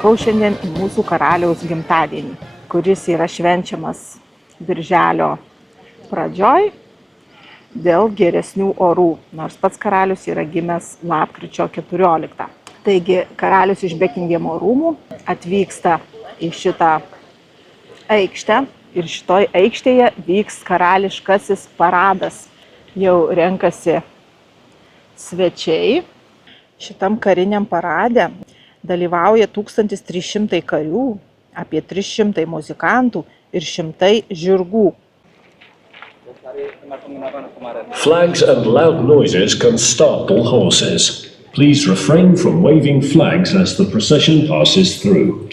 atvykau šiandien į mūsų karaliaus gimtadienį, kuris yra švenčiamas birželio pradžioj dėl geresnių orų, nors pats karalius yra gimęs lapkričio 14. Taigi karalius iš Bekingemo rūmų atvyksta į šitą aikštę ir šitoj aikštėje vyks karališkasis paradas. Jau renkasi svečiai. Šitam kariniam parade dalyvauja 1300 karių, apie 300 muzikantų ir 100 žirgų. Flags and loud noises can startle horses. Please refrain from waving flags as the procession passes through.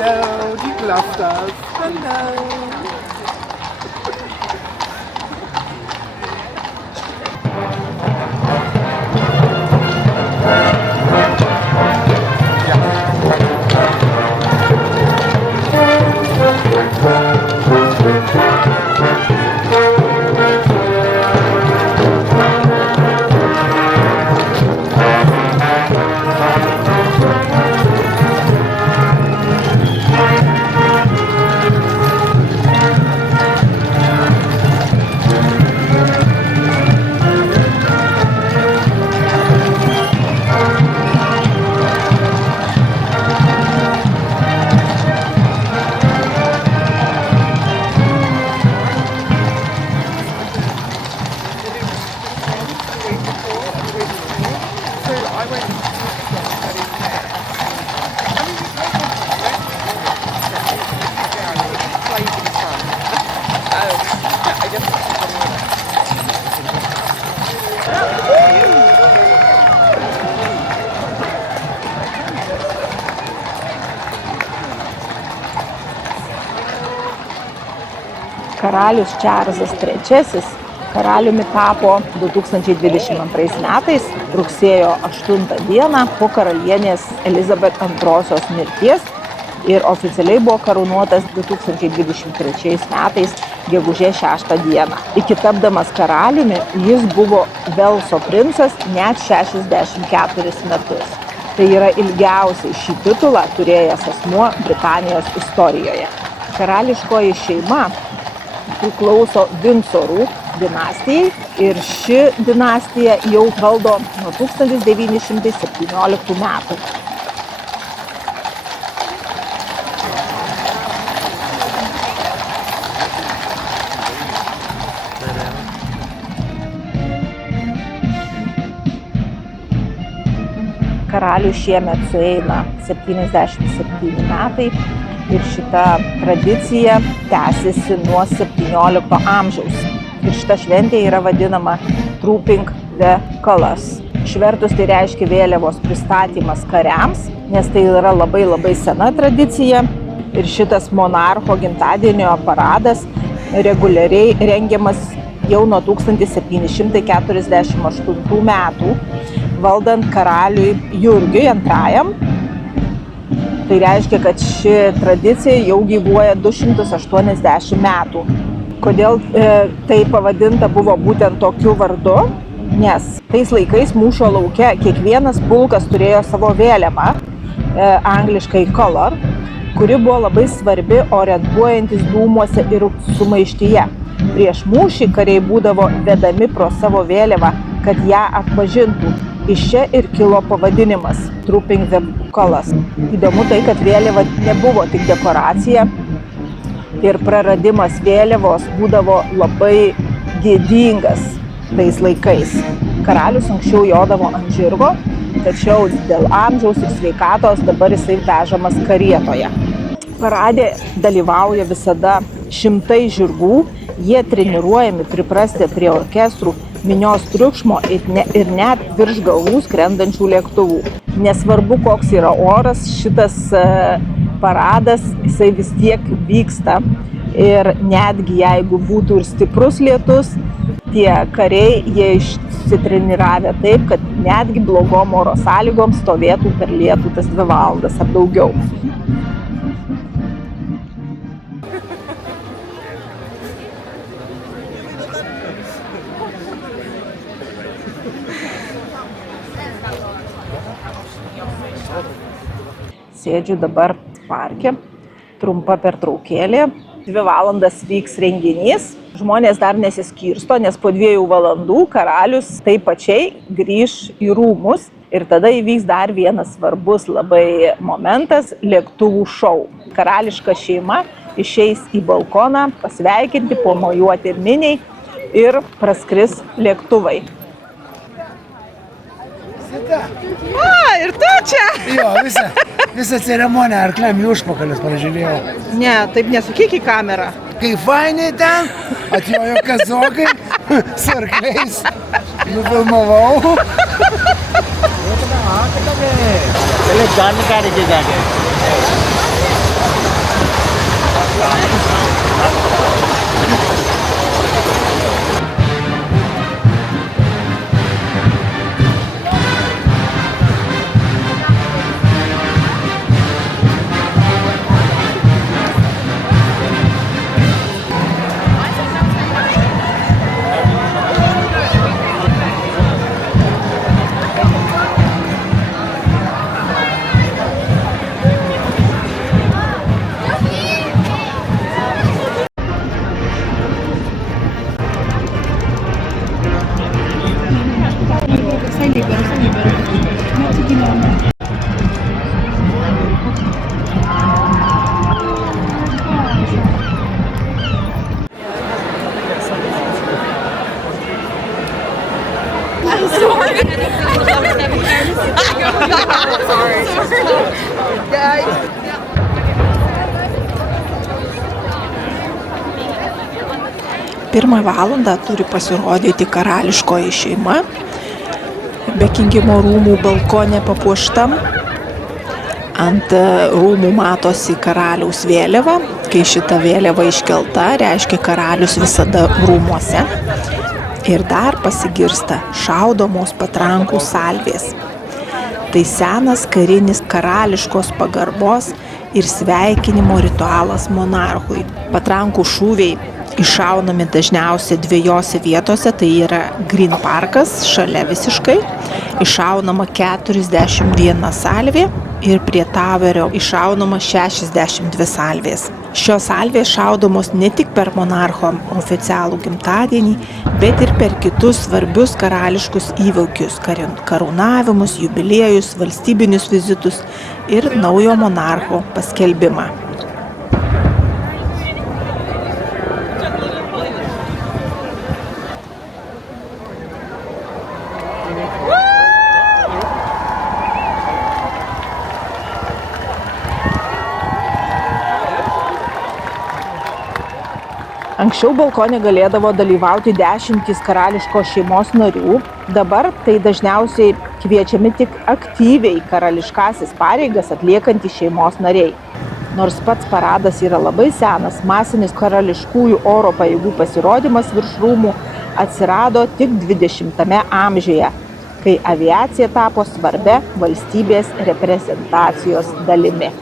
Hallo, die Glafters. Hallo. Karalius Čarlzas III karaliumi tapo 2022 metais rugsėjo 8 dieną po karalienės Elizabet II mirties ir oficialiai buvo karūnuotas 2023 metais gegužės 6 dieną. Iki tapdamas karaliumi jis buvo Velso princas net 64 metus. Tai yra ilgiausiai šį titulą turėjęs asmuo Britanijos istorijoje. Karališkoji šeima priklauso Vindsorų dinastijai ir ši dinastija jau valdo nuo 1917 metų. Karaliui šiemet sueina 77 metai ir šita tradicija tęsiasi nuo 17 amžiaus. Ir šita šventė yra vadinama Trooping the Colours. Išvertus tai reiškia vėliavos pristatymas kariams, nes tai yra labai sena tradicija. Ir šitas monarcho gimtadienio paradas reguliariai rengiamas jau nuo 1748 metų, valdant karaliui Jurgiui II. Tai reiškia, kad ši tradicija jau gyvuoja 280 metų. Kodėl tai pavadinta buvo būtent tokiu vardu? Nes tais laikais mūšio lauke kiekvienas pulkas turėjo savo vėliavą, angliškai color, kuri buvo labai svarbi orientuojantis dūmuose ir sumaištyje. Prieš mūšį kariai būdavo vedami pro savo vėliavą, kad ją atpažintų. Iš čia ir kilo pavadinimas Trooping the Colours. Įdomu tai, kad vėliava nebuvo tik dekoracija ir praradimas vėliavos būdavo labai gėdingas tais laikais. Karalius anksčiau jodavo ant žirgo, tačiau dėl amžiaus ir sveikatos dabar jisai vežamas karietoje. Parade dalyvauja visada šimtai žirgų, jie treniruojami priprasti prie orkestrų, minios triukšmo ir net virš galvų skrendančių lėktuvų. Nesvarbu, koks yra oras, šitas paradas, jisai vis tiek vyksta. Ir netgi jeigu būtų ir stiprus lietus, tie kariai, jie išsitreniravę taip, kad netgi blogom oro sąlygom stovėtų per lietų tas 2 valandas ar daugiau. Sėdžiu dabar parke, trumpa pertraukėlė, 2 valandas vyks renginys. Žmonės dar nesiskirsto, nes po 2 valandų karalius taip pačiai grįš į rūmus ir tada įvyks dar vienas svarbus labai momentas – lėktuvų šou. Karališka šeima išeis į balkoną, pasveikinti, pamojuoti miniai ir praskris lėktuvai. Ir tu čia? Jo, visą ceremoniją arkliam į užpakalius pražiūrėjau. Ne, taip nesakyk į kamerą. Kai fainiai ten, atjojo kazokai su arkliais, nufilmavau. 1 valandą turi pasirodyti karališkoji šeima. Bekingemo rūmų balkone papuoštam. Ant rūmų matosi karaliaus vėliava. Kai šita vėliava iškelta, reiškia karalius visada rūmuose. Ir dar pasigirsta šaudomos patrankų salvės. Tai senas karinis karališkos pagarbos ir sveikinimo ritualas monarchui. Patrankų šūviai iššaunami dažniausiai 2 vietose, tai yra Green Parkas, šalia visiškai. Iššaunama 41 salvė ir prie Tauerio iššaunama 62 salvės. Šios salvės šaudomos ne tik per monarcho oficialų gimtadienį, bet ir per kitus svarbius karališkus įvykius, karūnavimus, jubiliejus, valstybinius vizitus ir naujo monarcho paskelbimą. Anksčiau balkone galėdavo dalyvauti 10 karališkos šeimos narių, dabar tai dažniausiai kviečiami tik aktyviai karališkasis pareigas atliekantys šeimos nariai. Nors pats paradas yra labai senas, masinis karališkųjų oro pajėgų pasirodymas virš rūmų atsirado tik 20 amžiuje, kai aviacija tapo svarbia valstybės reprezentacijos dalimi.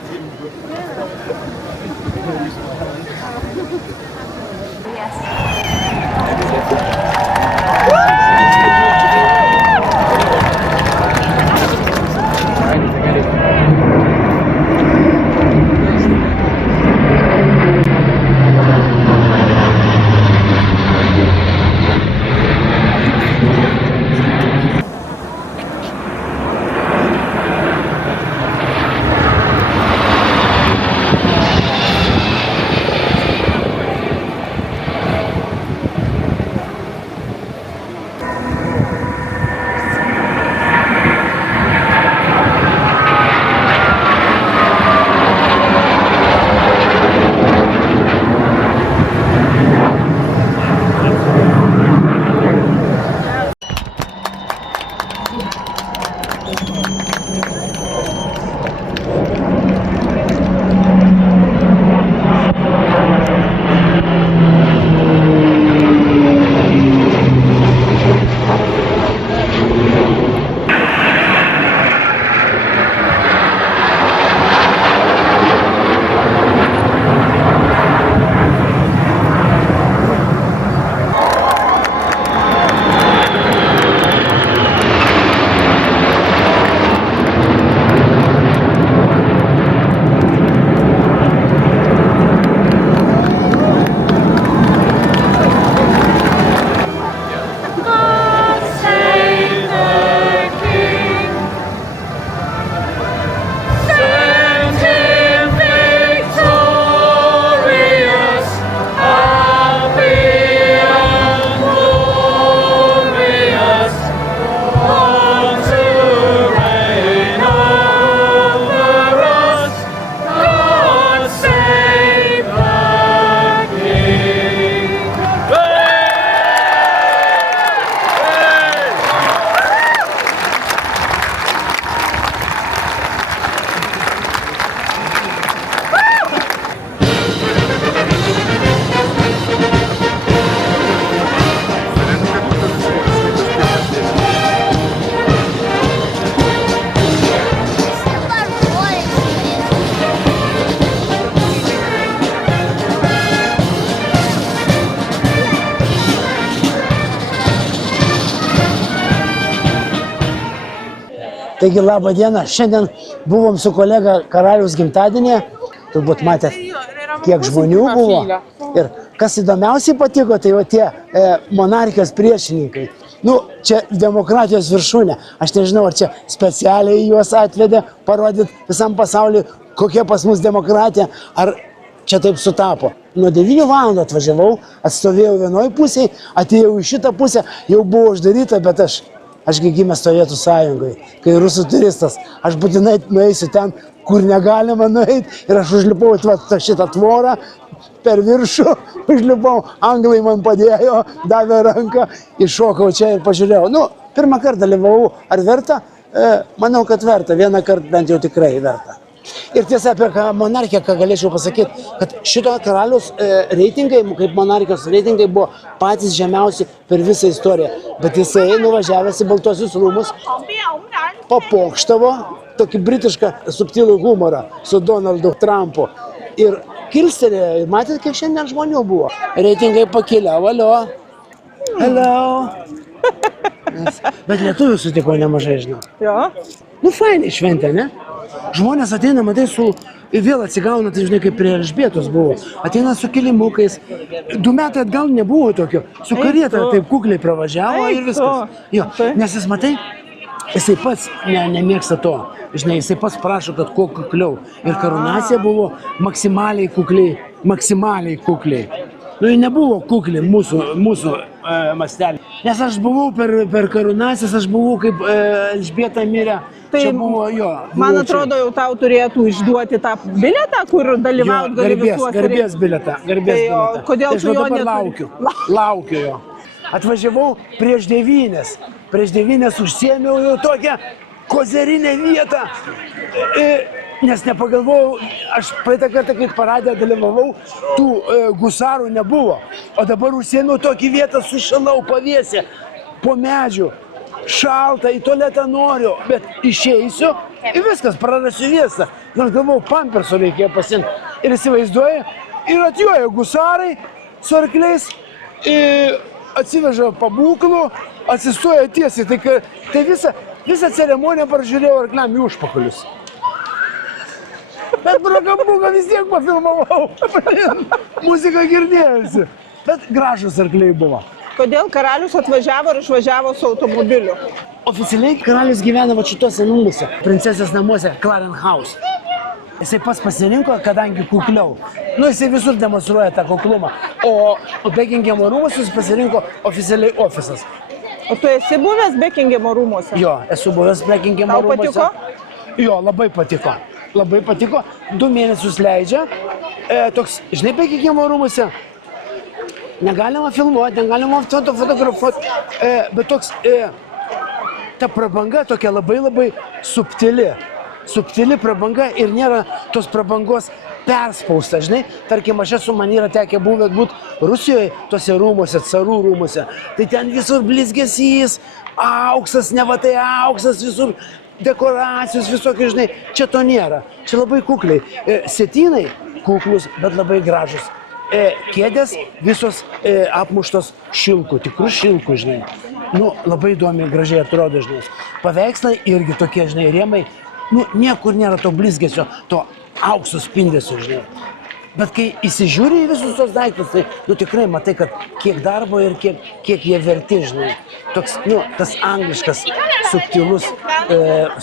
Taigi, labą dieną. Šiandien buvom su kolega karaliaus gimtadienė. Turbūt matėt, kiek žmonių buvo. Ir kas įdomiausiai patiko, tai tie monarchijos priešininkai. Čia demokratijos viršūnė. Aš nežinau, ar čia specialiai juos atvedė parodyti visam pasauliu, kokia pas mus demokratija, ar čia taip sutapo. Nuo 9 valandų atvažiavau, atstovėjau vienoj pusėje, atėjau į šitą pusę, jau buvo uždaryta, bet aš Ašgi gimęs Sovietų sąjungai, kai rusų turistas, aš būtinai nueisiu ten, kur negalima nueiti ir aš užlipau į šitą tvorą, per viršų, užlipau, anglai man padėjo, davė ranką, iššokau čia ir pažiūrėjau. Nu, pirmą kartą dalyvavau, ar verta? Manau, kad verta, vieną kartą bent jau tikrai verta. Ir tiesa, apie monarchiją, ką galėčiau pasakyti, kad šito karaliaus reitingai, kaip monarchijos reitingai, buvo patys žemiausi per visą istoriją. Bet jisai nuvažiavęs į Baltuosius rūmus, papokštavo tokį britišką subtilų humorą su Donaldu Trumpu. Ir kilstelėjo, ir matėt, kiek šiandien žmonių buvo. Reitingai pakilę, valio. Hello. Bet lietuvių sutiko nemažai, žinau. Jo. Nu, fainai šventė, ne? Žmonės ateina, matai, vėl atsigauna, tai žinai, kaip prie Elžbietos buvo. Ateina su kilimukais. 2 metai atgal nebuvo tokio. Su karieta taip kukliai pravažiavo ir viskas. Jo, nes jis, matai, jisai pats nemėgsta to. Žinai, jisai pats prašo, kad kuo kukliau. Ir karūnacija buvo maksimaliai kukliai. Nu, ji nebuvo kukli mūsų mastelį. Nes aš buvau per karūnacijas, aš buvau kaip Elžbieta mirė. Tai čia buvo jo. Man atrodo, jau tau turėtų išduoti tą bilietą, kur dalyvauti gali visuose. Garbės bilietą. Tai kodėl tu jo neturi? Laukiu jo. Atvažiavau prieš 9. Prieš 9 užsiėmiau jau tokią kozerinę vietą. Nes nepagalvojau, aš praeitą kartą, kai paradė dalyvavau, tų gusarų nebuvo. O dabar užsiėmiau tokį vietą, sušilau pavėsę, po medžių, šalta, į tualetą noriu, bet išeisiu ir viskas, prarasiu viesą. Nors galvojau, pamperso reikėjo pasiimti. Ir įsivaizduoju, ir atjojo gusarai su arkliais, atsiveža pabūklų, atsistoja tiesiai. Tai visą ceremoniją pražiūrėjau arkliam į užpakalius. Bet brokambuką vis tiek pafilmavau. Muzika girdėjusi. Bet gražus arkliai buvo. Kodėl karalius atvažiavo ir išvažiavo su automobiliu? Oficialiai karalius gyvena va šituose namuose, princesės namuose, Clarence House. Jisai pats pasirinko, kadangi kukliau. Nu, jisai visur demonstruoja tą kuklumą. O Bekingemo rūmuose jis pasirinko oficialiai ofisas. O tu esi buvęs Bekingemo rūmuose? Jo, esu buvęs Bekingemo rūmuose. Tau patiko? Jo, labai patiko. Labai patiko. 2 mėnesius leidžia. Toks, žinai, Bekingemo rūmuose negalima filmuoti, negalima fotografuoti, bet toks, ta prabanga tokia labai subtili. Subtili prabanga ir nėra tos prabangos perspausta, žinai. Tarkim, aš esu, man yra tekę būt Rusijoje, tose rūmuose, carų rūmuose. Tai ten visur blizgesys, auksas, nevatai auksas, visur dekoracijos visokie, žinai. Čia to nėra. Čia labai kukliai. Sėtynai kuklus, bet labai gražus. Kėdės visos apmuštos šilkų, tikrų šilkų, žinai. Nu, labai įdomiai, gražiai atrodo, žinai. Paveikslai irgi tokie, žinai, rėmai. Nu, niekur nėra to blizgesio, to aukso spindesio, žinai. Bet kai įsižiūri į visus tos daiktus, tai, nu, tikrai matai, kad kiek darbo ir kiek jie verti, žinai. Toks, nu, tas angliškas, subtilus,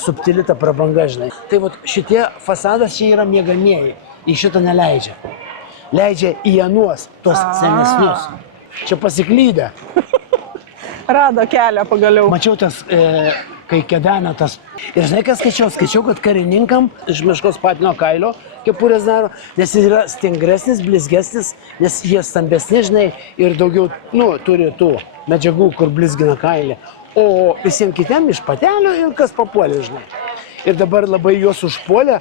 subtili ta prabanga, žinai. Tai vat šitie fasadas čia yra miegamieji, į šitą neleidžia. Leidžia į anuos, tos senesnius. Čia pasiklydę. Rado kelią pagaliau. Mačiau tas, kai kedena tas. Ir žinai, ką skaičiau, kad karininkam iš meškos patino kailio kepurės daro, nes jis yra stingresnis, blizgesnis, nes jie stambesni, žinai, ir daugiau, nu, turi tų medžiagų, kur blizgina kailį. O visiems kitiem iš patelio ir kas papuolė, žinai. Ir dabar labai juos užpuolė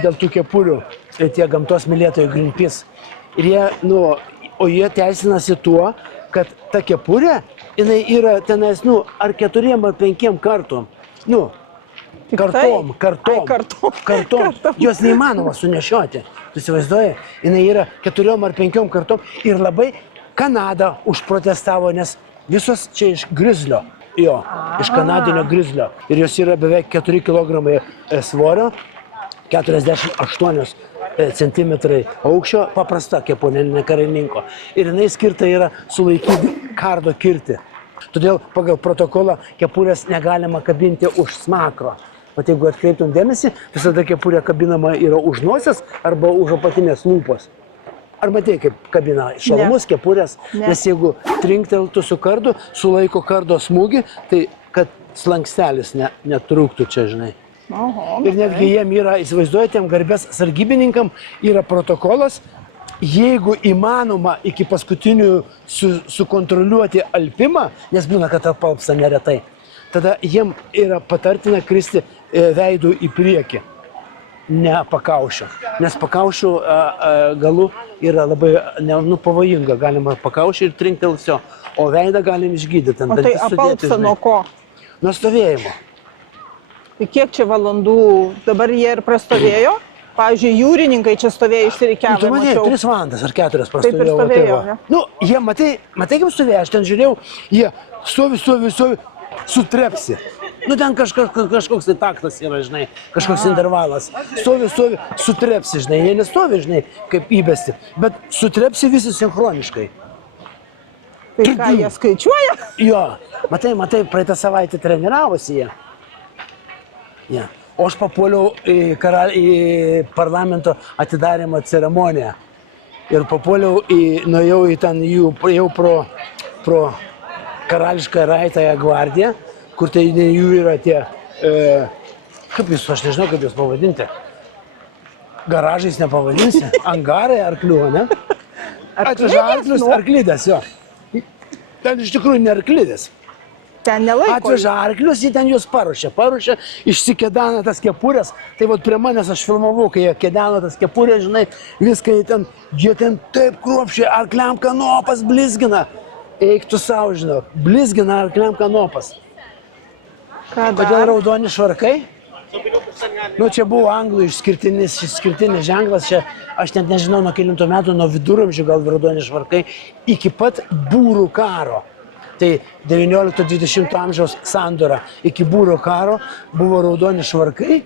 dėl tų kepurių, tie gamtos mylėtojai Greenpeace. Ir jie, nu, o jie teisinasi tuo, kad ta kepurė, jinai yra tenais, nu, ar 4 ar 5 kartom. Nu, kartom. Jos neįmanoma sunešioti. Tu įsivaizduoji, jinai yra 4 ar 5 kartom. Ir labai Kanada užprotestavo, nes visos čia iš grizlio. Jo, iš kanadinio grizlio. Ir jos yra beveik 4 kg svorio, 48 centimetrai aukščio, paprasta kepurė, ne karininko. Ir jinai skirta yra sulaikyti kardo kirtį. Todėl pagal protokolą kepurės negalima kabinti už smakro. Mat jeigu atkreiptum dėmesį, visada kepurė kabinama yra už nosies arba už apatinės lūpos. Ar matei, kaip kabina šalmus, kepurės? Nes jeigu trinkteltų su kardu, sulaiko kardo smūgį, tai kad slankstelis netrūktų čia, žinai. Oho, Ir netgi jiem yra, įsivaizduojatėm, garbės sargybininkam yra protokolas, jeigu įmanoma iki paskutinių sukontroliuoti alpimą, nes būna, kad apalpsta neretai, tada jiem yra patartina kristi veidų į priekį, ne pakaušio. Nes pakaušio galų yra labai pavojinga, galima pakaušį ir trinktelsiu, o veidą galim išgydyti. O tai apalpsta nuo ko? Nuo stovėjimo. Tai kiek čia valandų dabar jie ir prastovėjo? Pavyzdžiui, jūrininkai čia stovėjo išsirikiavę. Tu mane 3 valandas ar 4 prastovėjo. Taip ir stovėjo, ne? Nu, jie, matai kaip stovėjo, aš ten žiūrėjau, jie stovi, sutrepsi. Nu, ten kažkoks tai taktas yra, žinai, kažkoks intervalas. Stovi, sutrepsi, žinai, jie nestovi, žinai, kaip įbesti, bet sutrepsi visi sinchroniškai. Tai ką, jie skaičiuoja? Jo, matai, praeitą savaitę treniravosi jie. Ja. O aš papuoliau į parlamento atidarimo ceremoniją. Ir papuoliau, nuėjau į ten jau pro karališką raitąją gvardiją, kur tai jų yra tie, aš nežinau, kaip jūs pavadinti. Garažais nepavadinsi, angarai arklių, ne? Atveža arklius, arklidės, jo. Ten iš tikrųjų ne arklidės. Ten nelaiko. Atveža arklius, jie ten juos paruošia, išsikedena tas kepurės. Tai vat prie manęs aš filmavau, kai jie kedena tas kepurės, žinai, viską jie ten taip kruopščiai, arkliam kanopas blizgina. Eik tu savo, žinau, blizgina arkliam kanopas. Kodėl raudoni švarkai? Nu, čia buvo anglų išskirtinis ženklas, čia aš net nežinau nuo kelintų metų, nuo viduramžių gal raudoni švarkai, iki pat būrų karo. Tai 19-20 amžiaus sandora iki būro karo buvo raudoni švarkai,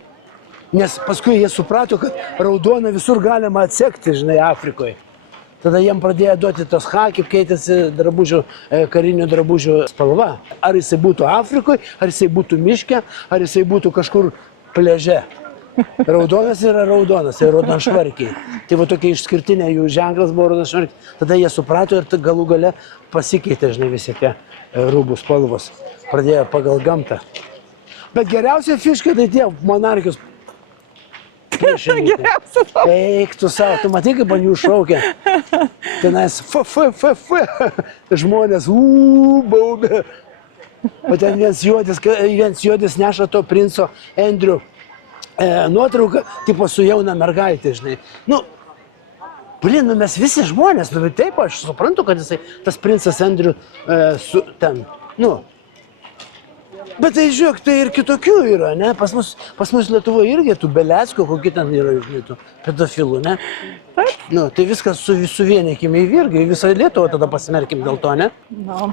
nes paskui jie suprato, kad raudoną visur galima atsekti, žinai, Afrikoje. Tada jiem pradėjo duoti tos kaip keitėsi karinių drabužių spalva. Ar jisai būtų Afrikoje, ar jisai būtų miške, ar jisai būtų kažkur pliaže. Raudonas yra raudonas, tai raudonšvarkiai. Tai va tokia išskirtinė jų ženklas buvo raudonšvarkiai. Tada jie suprato ir galų gale pasikeitė, žinai, visi tie rūbų spalvos. Pradėjo pagal gamtą. Bet geriausia fiška tai tie monarchijos priešininkai. Eik tu savo, tu matai, kaip ant jų šaukia. Tenais žmonės, baubė. O ten viens juodis neša to princo Andrew nuotrauką, tipo su jauna mergaitė, žinai. Nu, mes visi žmonės, nu, taip, aš suprantu, kad jisai, tas princas Andrew ten, nu. Bet tai, žiūrėk, tai ir kitokių yra, ne? Pas mus Lietuvoje irgi tų Belecko, kokie ten yra, žinai, tų pedofilų, ne? Nu, tai viskas suvienykime į virgį, visą Lietuvą tada pasimerkim dėl to, ne?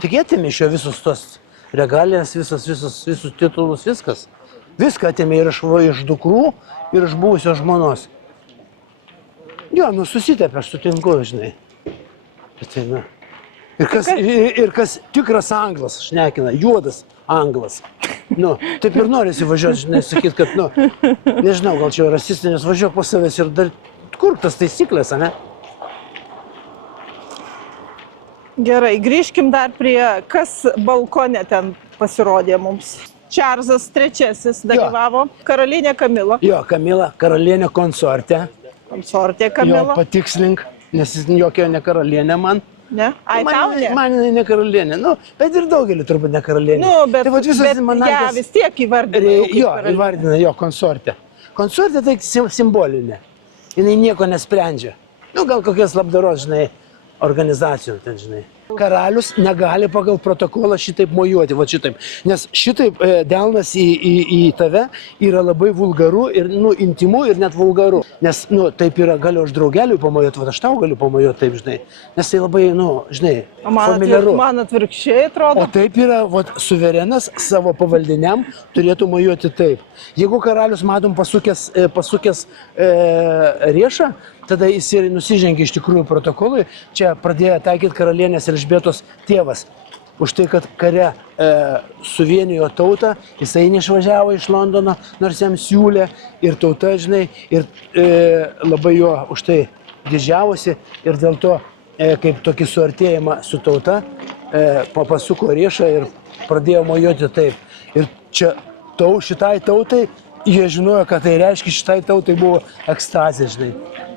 Tik atėmė iš jo visus tos regalijas, visus titulus, viskas. Viską atėmė ir iš dukrų, ir iš buvusios žmonos. Jo, nu susitepė, aš sutinku, žinai. Bet tai, na. Ir kas tikras anglas, šnekina, juodas anglas. Nu, taip ir norisi važiuoti, žinai, sakyt, kad, nu, nežinau, gal čia rasistinės, važiuok po savęs ir dar kur tas taisyklės, ne? Gerai, grįžkim dar prie, kas balkone ten pasirodė mums. Čarlzas III dalyvavo, karalienė Kamila. Jo, Kamila, karalienė konsortė. Konsortė Kamila. Jo, patikslink, nes jis jokia ne karalienė man. Ne? Ai, tau ne? Man ne karalienė, nu, bet ir daugelį turbūt ne karalienė. Nu, bet ją vis tiek įvardina. Jo, įvardina jo konsortė. Konsortė tai simbolinė. Jinai nieko nesprendžia. Nu, gal kokios labdaros, žinai, organizacijų ten, žinai. Karalius negali pagal protokolą šitaip mojuoti, va šitaip. Nes šitaip delnas į tave yra labai vulgaru ir, nu, intimu ir net vulgaru. Nes, nu, taip yra, galiu aš draugeliui pamojuoti, va aš tau galiu pamojuoti taip, žinai. Nes tai labai, nu, žinai, familiaru. Man atvirkščiai atrodo. O taip yra, va, suverenas savo pavaldiniam turėtų mojuoti taip. Jeigu karalius, matom, pasukęs riešą, tada jis ir nusižengė iš tikrųjų protokolui. Čia pradėjo taikyti karalienės Elžbietos tėvas. Už tai, kad kare suvienijo tautą, jisai neišvažiavo iš Londono, nors jam siūlė ir tauta, žinai, ir labai jo už tai didžiavosi ir dėl to, kaip tokį suartėjimą su tauta, papasuko riešą ir pradėjo mojuoti taip. Ir čia šitai tautai, jie žinojo, kad tai reiškia, šitai tautai buvo ekstazė, žinai.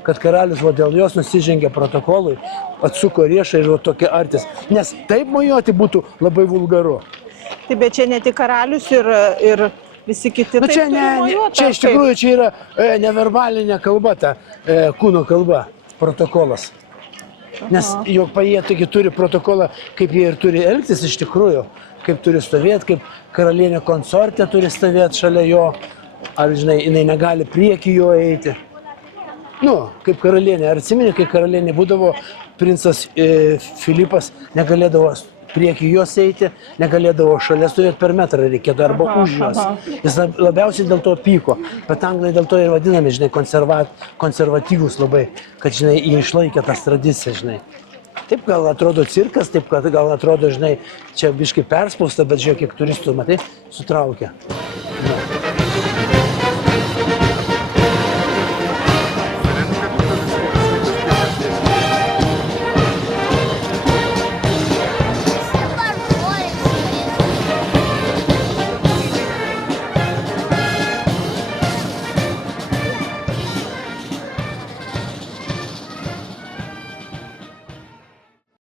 Kad karalius dėl jos nusižengė protokolui, atsuko riešą ir tokia artis. Nes taip mojuoti būtų labai vulgaru. Tai bet čia ne tik karalius ir visi kiti. Na, čia iš tikrųjų čia yra neverbalinė kalba, ta kūno kalba, protokolas. Nes juk jie taigi turi protokolą, kaip jie ir turi elgtis iš tikrųjų, kaip turi stovėti, kaip karalienė konsortė turi stovėti šalia jo, ar žinai, jinai negali prieki jo eiti. Nu, kaip karalienė, ar atsimeni, kai karalienė būdavo, princas Filipas negalėdavo prieki jos eiti, negalėdavo šalia stovėti per metrą, reikėdavo arba už jos. Jis labiausiai dėl to pyko, bet anglai dėl to ir vadinami, žinai, konservatyvus labai, kad, žinai, jie išlaikė tas tradicijas, žinai. Taip gal atrodo cirkas, taip gal atrodo, žinai, čia biškai perspausta, bet žiūrėk, kiek turistų, matai, sutraukia.